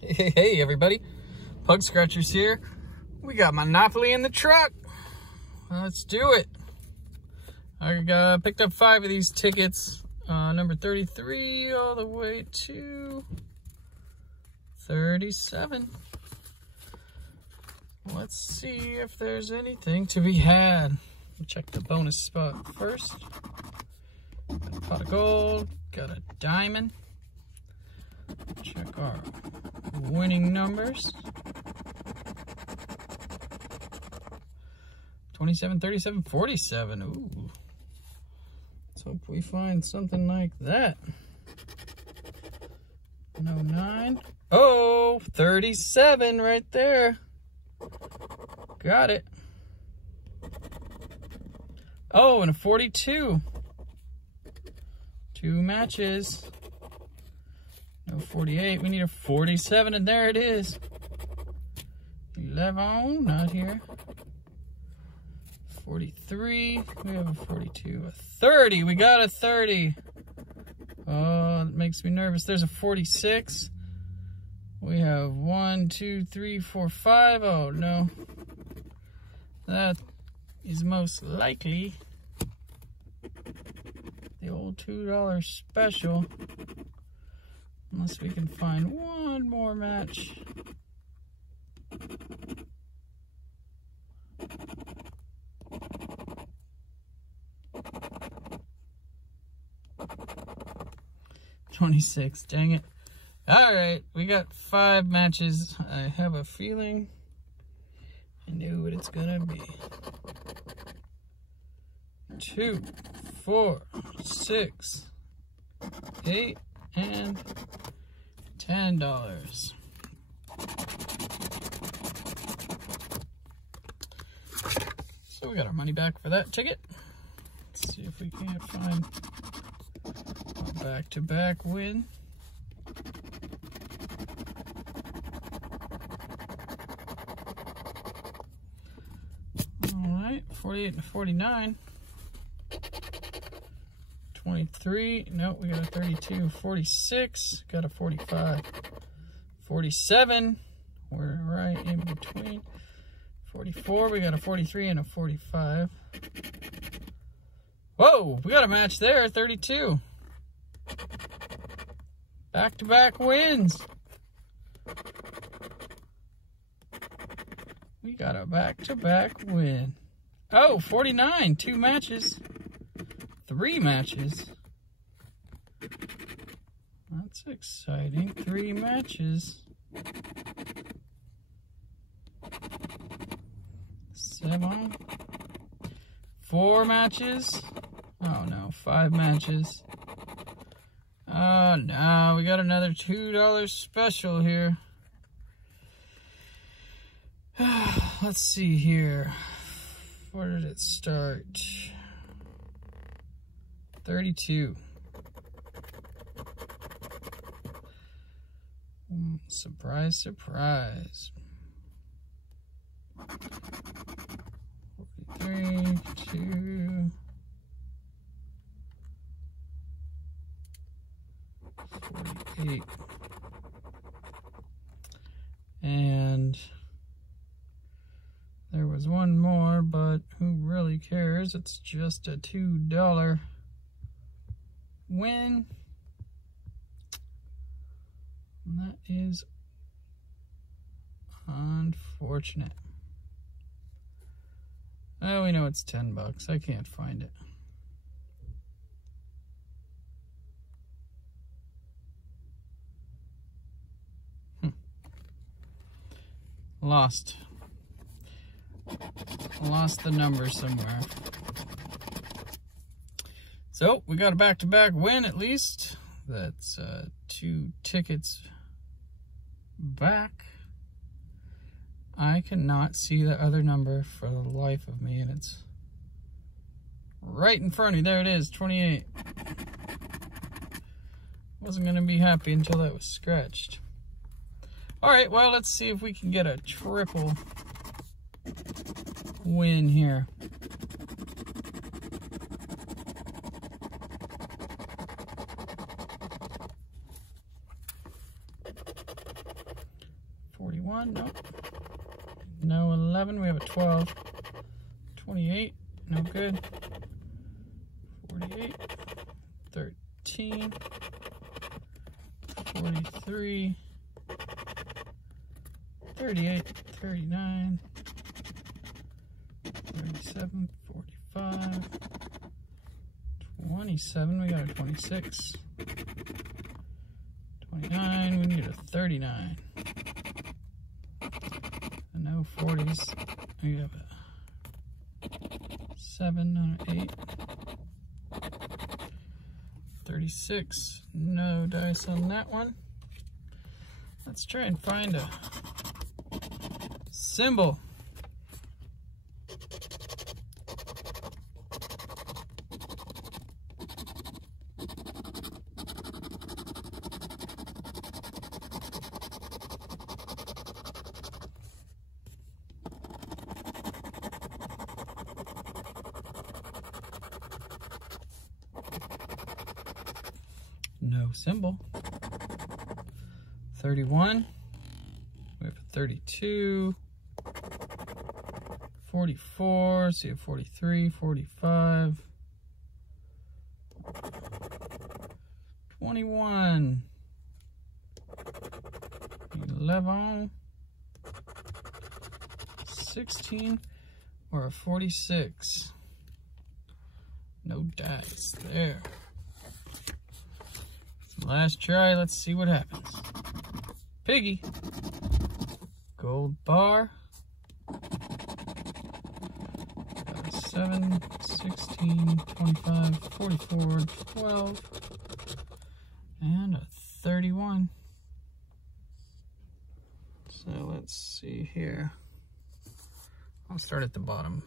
Hey everybody, Pug Scratchers here. We got Monopoly in the truck. Let's do it. I picked up 5 of these tickets, number 33 all the way to 37. Let's see if there's anything to be had. We'll check the bonus spot first. Got a pot of gold, got a diamond. Check our winning numbers. 27, 37, 47. Ooh. Let's hope we find something like that. No 9. Oh, 37 right there. Got it. Oh, and a 42. 2 matches. No 48. We need a 47, and there it is. 11. Not here. 43. We have a 42. A 30. We got a 30. Oh, that makes me nervous. There's a 46. We have 1, 2, 3, 4, 5. Oh, no. That is most likely the old $2 special. Unless we can find one more match. $26, dang it. All right, we got 5 matches. I have a feeling I know what it's gonna be. 2, 4, 6, 8, and $10. So we got our money back for that ticket. Let's see if we can't find a back-to-back win. All right, 48 and 49. 23, nope, we got a 32, 46, got a 45, 47, we're right in between, 44, we got a 43 and a 45. Whoa, we got a match there, 32. Back-to-back wins. We got a back-to-back win. Oh, 49, 2 matches. 3 matches. That's exciting. 3 matches. 7. 4 matches. Oh no, 5 matches. Oh no, we got another $2 special here. Let's see here. Where did it start? 32. Surprise, surprise. 43, 2, 48. And there was one more, but who really cares? It's just a $2 win. And that is unfortunate. Oh, we know it's $10. I can't find it. Lost the number somewhere. So we got a back-to-back win at least. That's 2 tickets back. I cannot see the other number for the life of me, and it's right in front of me. There it is, 28. Wasn't gonna be happy until that was scratched. All right, well, let's see if we can get a triple win here. 21, nope. No 11, we have a 12. 28, no good. 48, 13, 43, 38, 39, 37, 45, 27, we got a 26, 29, we need a 39. And no 40s, we have a 7 on an 8. 36, no dice on that one. Let's try and find a symbol. No symbol. 31. We have a 32. 44. See a 43, 45. 21. 11. 16. Or a 46. No dice there. Last try, let's see what happens. Piggy. Gold bar. Got a 7, 16, 25, 44, 12, and a 31. So let's see here. I'll start at the bottom.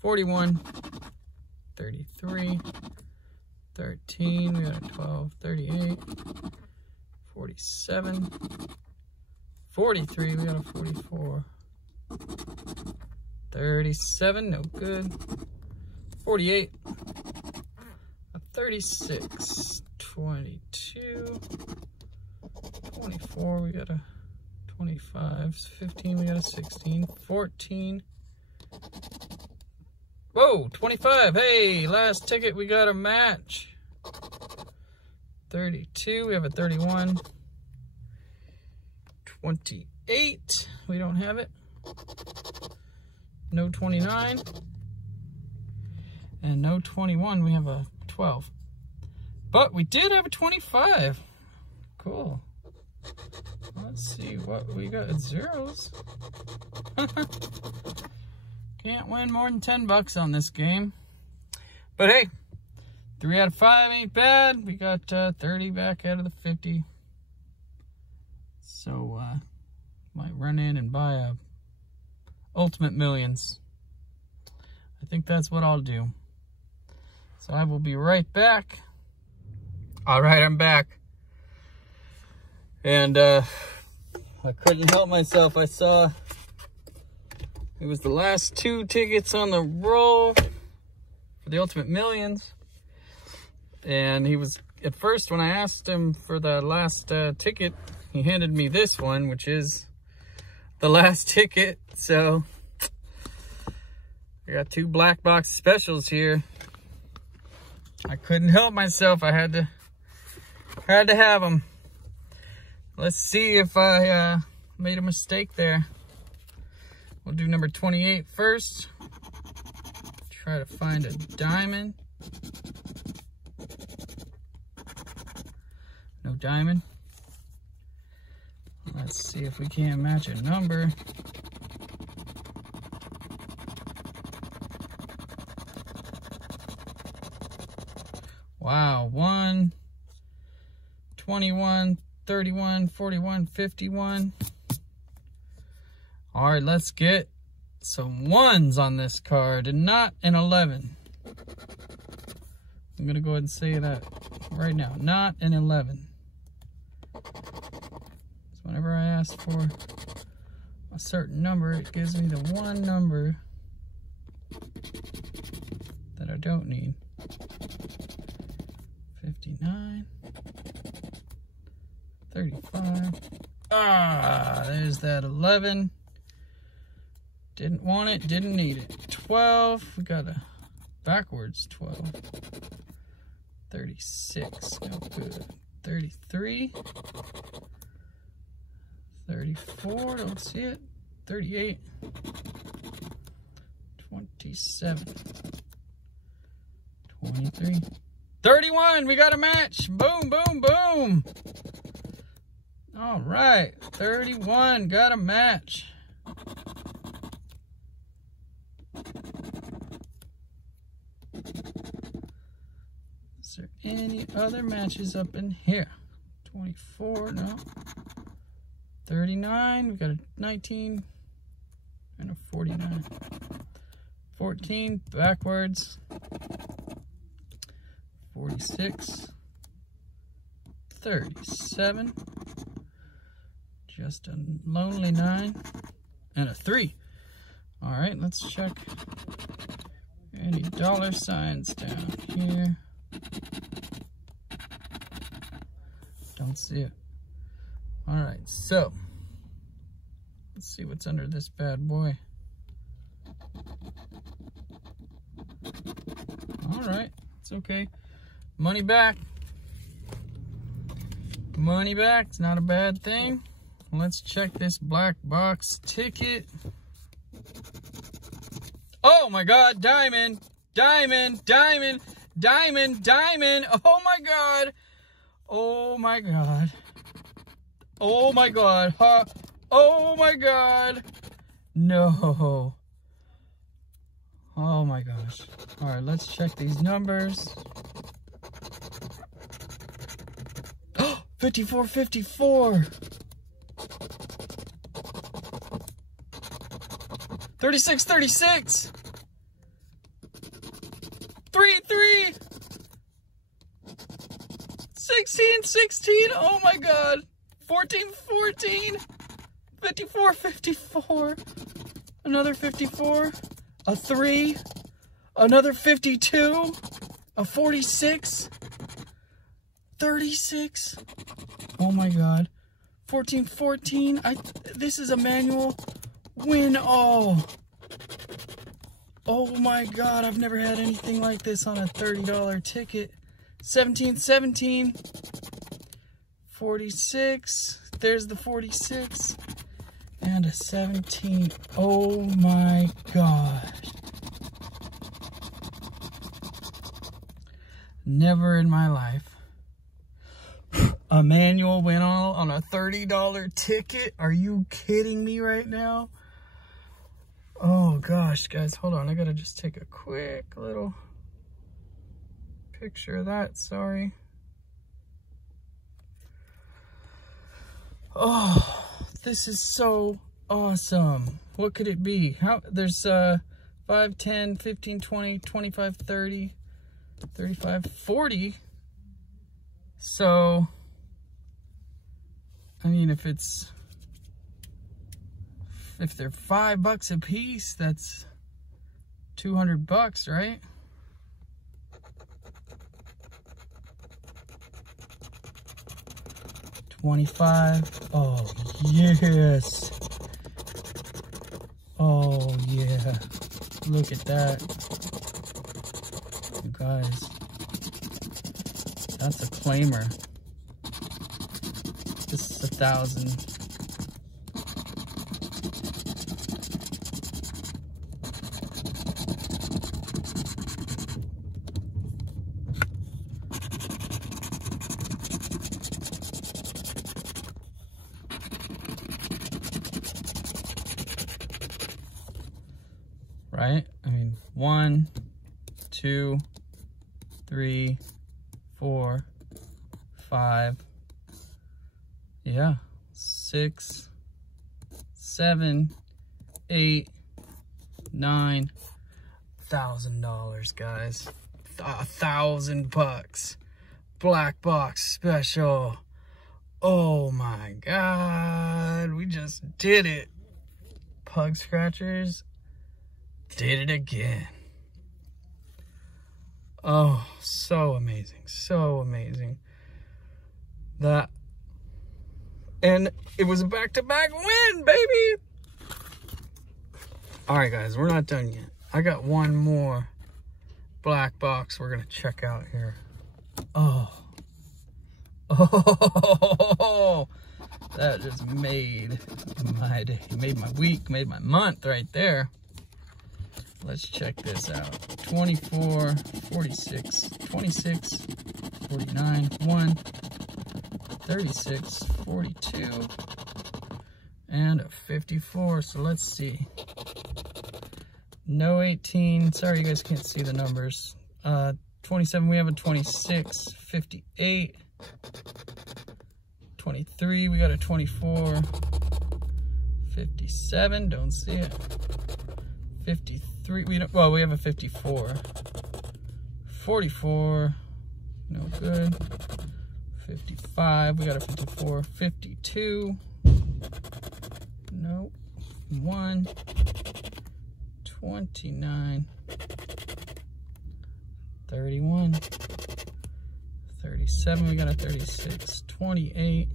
41, 33, 13, we got a 12, 38, 47, 43, we got a 44, 37, no good, 48, a 36, 22, 24, we got a 25, 15, we got a 16, 14, whoa, 25, hey, last ticket, we got a match. 32, we have a 31. 28, we don't have it. No 29. And no 21, we have a 12. But we did have a 25. Cool. Let's see what we got at zeros. Can't win more than 10 bucks on this game. But hey, 3 out of 5 ain't bad. We got 30 back out of the 50. So, might run in and buy a Ultimate Millions. I think that's what I'll do. So I will be right back. All right, I'm back. And I couldn't help myself. I saw it was the last 2 tickets on the roll for the Ultimate Millions. And he was, at first when I asked him for the last ticket, he handed me this one, which is the last ticket. So I got 2 black box specials here. I couldn't help myself. I had to have them. Let's see if I made a mistake there. We'll do number 28 first. Try to find a diamond. No diamond. Let's see if we can't match a number. Wow, 1, 21, 31, 41, 51. All right, let's get some 1s on this card and not an 11. I'm gonna go ahead and say that right now, not an 11. So whenever I ask for a certain number, it gives me the one number that I don't need. 59, 35, Ah, there's that 11. Didn't want it, didn't need it. 12, we got a backwards 12. 36, no good. 33. 34, don't see it. 38. 27. 23. 31, we got a match. Boom, boom, boom. All right, 31, got a match. Is there any other matches up in here? 24, no. 39, we got a 19 and a 49. 14, backwards. 46. 37. Just a lonely 9 and a 3. All right, let's check any dollar signs down here. Don't see it. All right, so let's see what's under this bad boy. All right, it's okay. Money back. Money back, it's not a bad thing. Let's check this black box ticket. Oh my God, diamond, diamond, diamond, diamond, diamond. Oh my God. Oh my God. Oh my God. Huh? Oh my God. No. Oh my gosh. All right, let's check these numbers. 54. 36. 3. 16. Oh my God. 14. 54. Another 54. A 3. Another 52. A 46. 36. Oh my God. 14. This is a manual win all. Oh my God, I've never had anything like this on a $30 ticket. 17. 46. There's the 46. And a 17. Oh my God. Never in my life. A manual win all on a $30 ticket? Are you kidding me right now? Oh gosh, guys, hold on. I gotta just take a quick little picture of that. Sorry. Oh, this is so awesome. What could it be? There's 5, 10, 15, 20, 25, 30, 35, 40. So, I mean, if they're $5 a piece, that's $200, right? $25. Oh, yes. Oh, yeah. Look at that. You guys. That's a claimer. This is 1,000. Right? I mean, 1, 2, 3, 4, 5, yeah, 6, 7, 8, 9, $1,000, guys. $1,000. Black box special. Oh my God, we just did it. Pug Scratchers did it again. Oh, so amazing, so amazing. That And it was a back-to-back win, baby. All right, guys, we're not done yet. I got one more black box we're gonna check out here. Oh, that just made my day, made my week, made my month right there. Let's check this out. 24, 46, 26, 49, 1, 36, 42, and a 54. So let's see. No 18. Sorry, you guys can't see the numbers. 27, we have a 26, 58, 23, we got a 24, 57, don't see it. 53, we have a 54. 44, no good. 55, we got a 54. 52, nope. 1, 29, 31, 37, we got a 36, 28,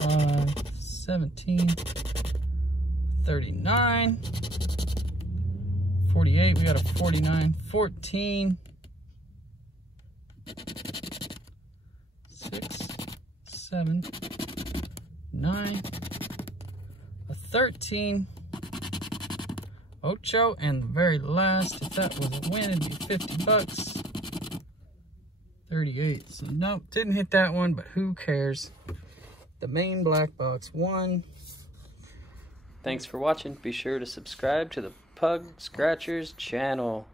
5, 17, 39, 48, we got a 49, 14, 6, 7, 9, a 13, Ocho, and the very last, if that was a win, it'd be 50 bucks. 38. So nope, didn't hit that one, but who cares? The main black box won. Thanks for watching. Be sure to subscribe to the Pug Scratchers channel.